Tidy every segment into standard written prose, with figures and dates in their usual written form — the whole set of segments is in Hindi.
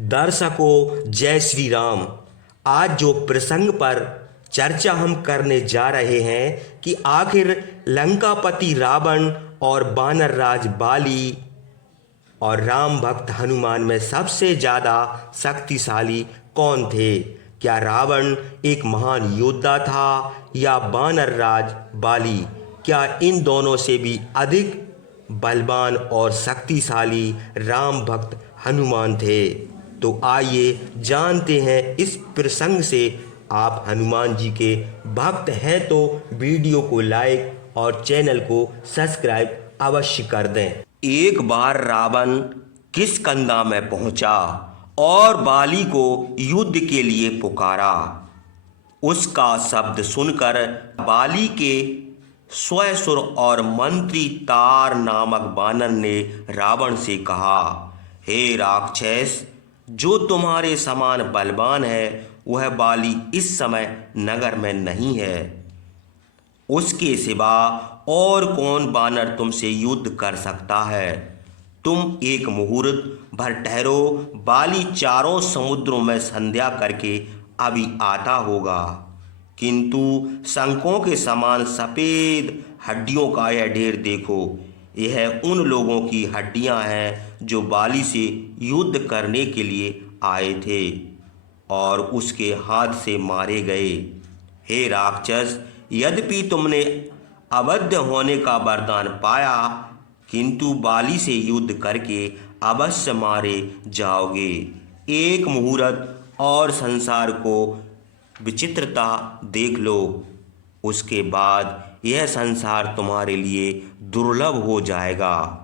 दर्शकों जय श्री राम। आज जो प्रसंग पर चर्चा हम करने जा रहे हैं कि आखिर लंकापति रावण और वानर राज बाली और राम भक्त हनुमान में सबसे ज़्यादा शक्तिशाली कौन थे। क्या रावण एक महान योद्धा था या वानर राज बाली, क्या इन दोनों से भी अधिक बलवान और शक्तिशाली राम भक्त हनुमान थे। तो आइए जानते हैं इस प्रसंग से। आप हनुमान जी के भक्त हैं तो वीडियो को लाइक और चैनल को सब्सक्राइब अवश्य कर दें। एक बार रावण किष्किंधा में पहुंचा और बाली को युद्ध के लिए पुकारा। उसका शब्द सुनकर बाली के स्वसुर और मंत्री तार नामक वानर ने रावण से कहा, हे राक्षस, जो तुम्हारे समान बलवान है वह बाली इस समय नगर में नहीं है। उसके सिवा और कौन वानर तुमसे युद्ध कर सकता है। तुम एक मुहूर्त भर ठहरो, बाली चारों समुद्रों में संध्या करके अभी आता होगा। किंतु शंखों के समान सफ़ेद हड्डियों का यह ढेर देखो, यह उन लोगों की हड्डियां हैं जो बाली से युद्ध करने के लिए आए थे और उसके हाथ से मारे गए। हे राक्षस, यद्यपि तुमने अवध्य होने का वरदान पाया, किंतु बाली से युद्ध करके अवश्य मारे जाओगे। एक मुहूर्त और संसार को विचित्रता देख लो, उसके बाद यह संसार तुम्हारे लिए दुर्लभ हो जाएगा।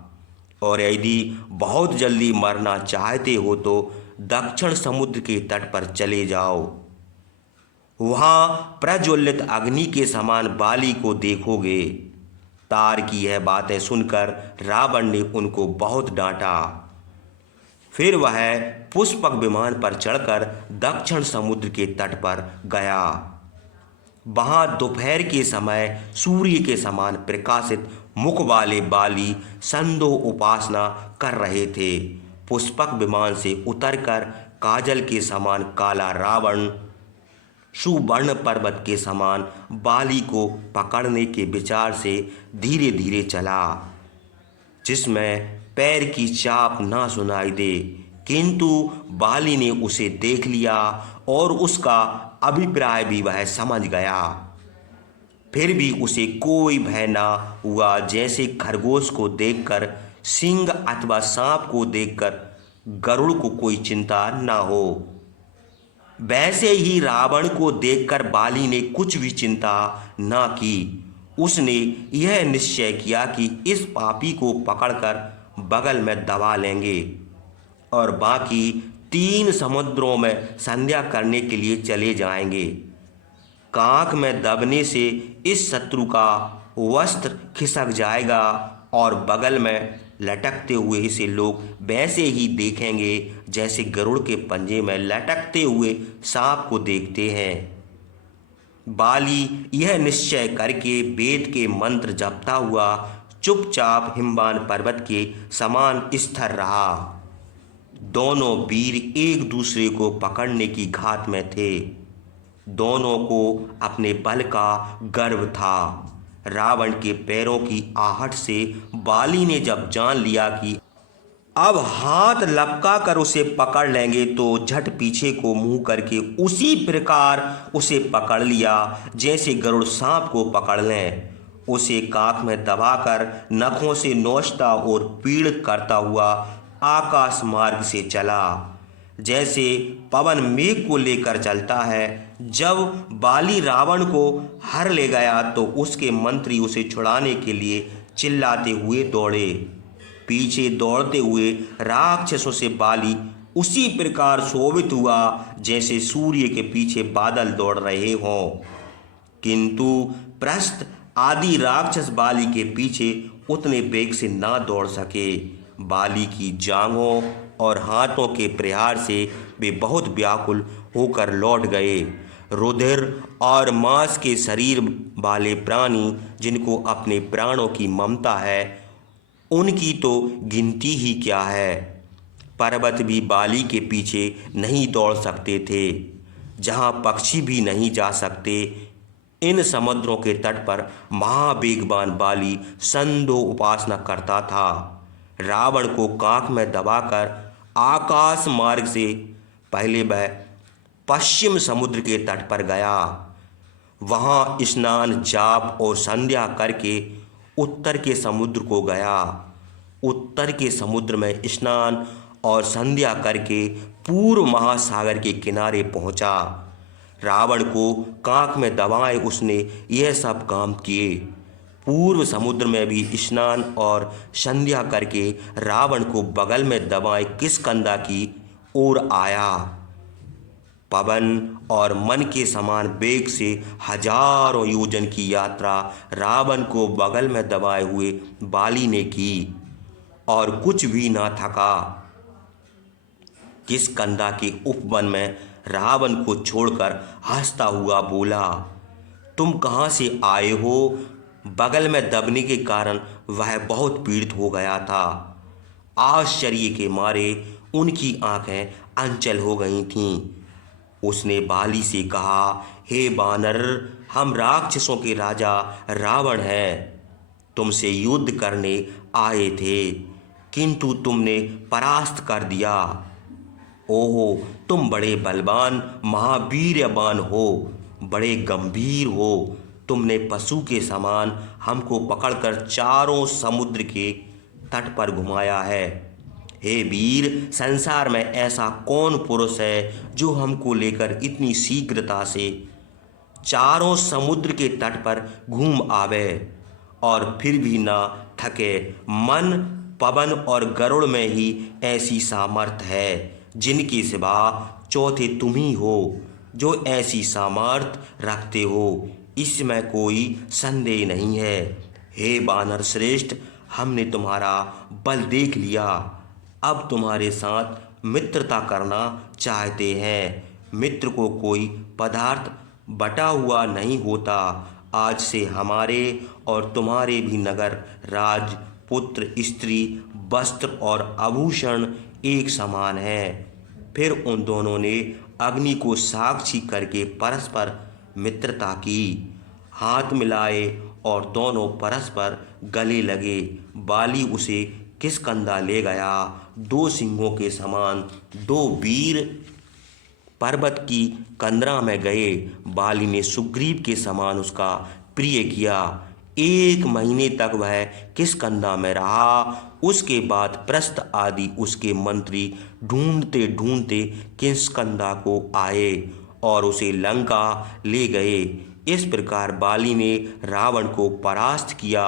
और यदि बहुत जल्दी मरना चाहते हो तो दक्षिण समुद्र के तट पर चले जाओ। वहाँ प्रज्वलित अग्नि के समान बाली को देखोगे। तार की यह बातें सुनकर रावण ने उनको बहुत डांटा। फिर वह पुष्पक विमान पर चढ़कर दक्षिण समुद्र के तट पर गया। वहाँ दोपहर के समय सूर्य के समान प्रकाशित मुख वाले बाली संदो उपासना कर रहे थे। पुष्पक विमान से उतरकर काजल के समान काला रावण सुवर्ण पर्वत के समान बाली को पकड़ने के विचार से धीरे धीरे चला, जिसमें पैर की चाप ना सुनाई दे। किंतु बाली ने उसे देख लिया और उसका अभिप्राय भी वह समझ गया। फिर भी उसे कोई भय ना हुआ, जैसे खरगोश को देखकर, सिंह अथवा सांप को देखकर गरुड़ को कोई चिंता ना हो, वैसे ही रावण को देखकर बाली ने कुछ भी चिंता ना की। उसने यह निश्चय किया कि इस पापी को पकड़कर बगल में दबा लेंगे और बाकी 3 समुद्रों में संध्या करने के लिए चले जाएंगे। कांख में दबने से इस शत्रु का वस्त्र खिसक जाएगा और बगल में लटकते हुए इसे लोग वैसे ही देखेंगे जैसे गरुड़ के पंजे में लटकते हुए सांप को देखते हैं। बाली यह निश्चय करके वेद के मंत्र जपता हुआ चुपचाप हिमवान पर्वत के समान स्थिर रहा। दोनों वीर एक दूसरे को पकड़ने की घात में थे। दोनों को अपने बल का गर्व था। रावण के पैरों की आहट से बाली ने जब जान लिया कि अब हाथ लपका कर उसे पकड़ लेंगे, तो झट पीछे को मुंह करके उसी प्रकार उसे पकड़ लिया जैसे गरुड़ सांप को पकड़ लें। उसे कांख में दबाकर नखों से नोचता और पीड़ करता हुआ आकाश मार्ग से चला, जैसे पवन मेघ को लेकर चलता है। जब बाली रावण को हर ले गया तो उसके मंत्री उसे छुड़ाने के लिए चिल्लाते हुए दौड़े। पीछे दौड़ते हुए राक्षसों से बाली उसी प्रकार शोभित हुआ जैसे सूर्य के पीछे बादल दौड़ रहे हों। किंतु प्रस्थ आदि राक्षस बाली के पीछे उतने वेग से ना दौड़ सके। बाली की जांघों और हाथों के प्रहार से वे बहुत व्याकुल होकर लौट गए। रुधिर और मांस के शरीर वाले प्राणी, जिनको अपने प्राणों की ममता है, उनकी तो गिनती ही क्या है। पर्वत भी बाली के पीछे नहीं दौड़ सकते थे, जहाँ पक्षी भी नहीं जा सकते। इन समुद्रों के तट पर महावेगवान बाली संदो उपासना करता था। रावण को कांख में दबाकर आकाश मार्ग से पहले वह पश्चिम समुद्र के तट पर गया। वहाँ स्नान जाप और संध्या करके उत्तर के समुद्र को गया। उत्तर के समुद्र में स्नान और संध्या करके पूर्व महासागर के किनारे पहुंचा। रावण को कांख में दबाए उसने यह सब काम किए। पूर्व समुद्र में भी स्नान और संध्या करके रावण को बगल में दबाए किष्किंधा की ओर आया। पवन और मन के समान वेग से हजारों योजन की यात्रा रावण को बगल में दबाए हुए बाली ने की और कुछ भी ना थका। किष्किंधा के उपवन में रावण को छोड़कर हंसता हुआ बोला, तुम कहाँ से आए हो? बगल में दबने के कारण वह बहुत पीड़ित हो गया था। आश्चर्य के मारे उनकी आंखें अंचल हो गई थीं। उसने बाली से कहा, हे बानर, हम राक्षसों के राजा रावण हैं, तुमसे युद्ध करने आए थे, किंतु तुमने परास्त कर दिया। ओहो, तुम बड़े बलवान महावीर्यवान हो, बड़े गंभीर हो। तुमने पशु के समान हमको पकड़कर चारों समुद्र के तट पर घुमाया है। हे वीर, संसार में ऐसा कौन पुरुष है जो हमको लेकर इतनी शीघ्रता से चारों समुद्र के तट पर घूम आवे और फिर भी ना थके? मन, पवन और गरुड़ में ही ऐसी सामर्थ है, जिनके सिवा चौथे तुम ही हो जो ऐसी सामर्थ रखते हो, इसमें कोई संदेह नहीं है। हे बानर श्रेष्ठ, हमने तुम्हारा बल देख लिया, अब तुम्हारे साथ मित्रता करना चाहते हैं। मित्र को कोई पदार्थ बटा हुआ नहीं होता। आज से हमारे और तुम्हारे भी नगर, राज, पुत्र, स्त्री, वस्त्र और आभूषण एक समान है। फिर उन दोनों ने अग्नि को साक्षी करके परस्पर मित्रता की, हाथ मिलाए और दोनों परस्पर गले लगे। बाली उसे किष्किंधा ले गया। दो सिंहों के समान दो वीर पर्वत की कंदरा में गए। बाली ने सुग्रीव के समान उसका प्रिय किया। 1 महीने तक वह किष्किंधा में रहा। उसके बाद प्रस्थ आदि उसके मंत्री ढूंढते ढूंढते किष्किंधा को आए और उसे लंका ले गए। इस प्रकार बाली ने रावण को परास्त किया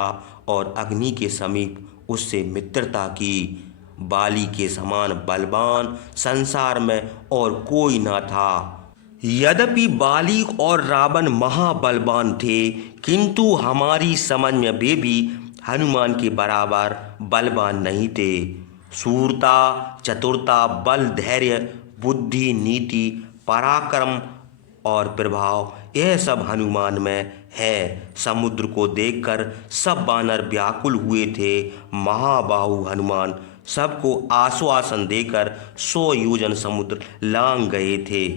और अग्नि के समीप उससे मित्रता की। बाली के समान बलवान संसार में और कोई न था। यद्यपि बाली और रावण महाबलवान थे, किंतु हमारी समझ में वे भी हनुमान के बराबर बलवान नहीं थे। शूरता, चतुरता, बल, धैर्य, बुद्धि, नीति, पराक्रम और प्रभाव, यह सब हनुमान में है। समुद्र को देखकर सब वानर व्याकुल हुए थे। महाबाहु हनुमान सबको आश्वासन देकर 100 योजन समुद्र लांघ गए थे।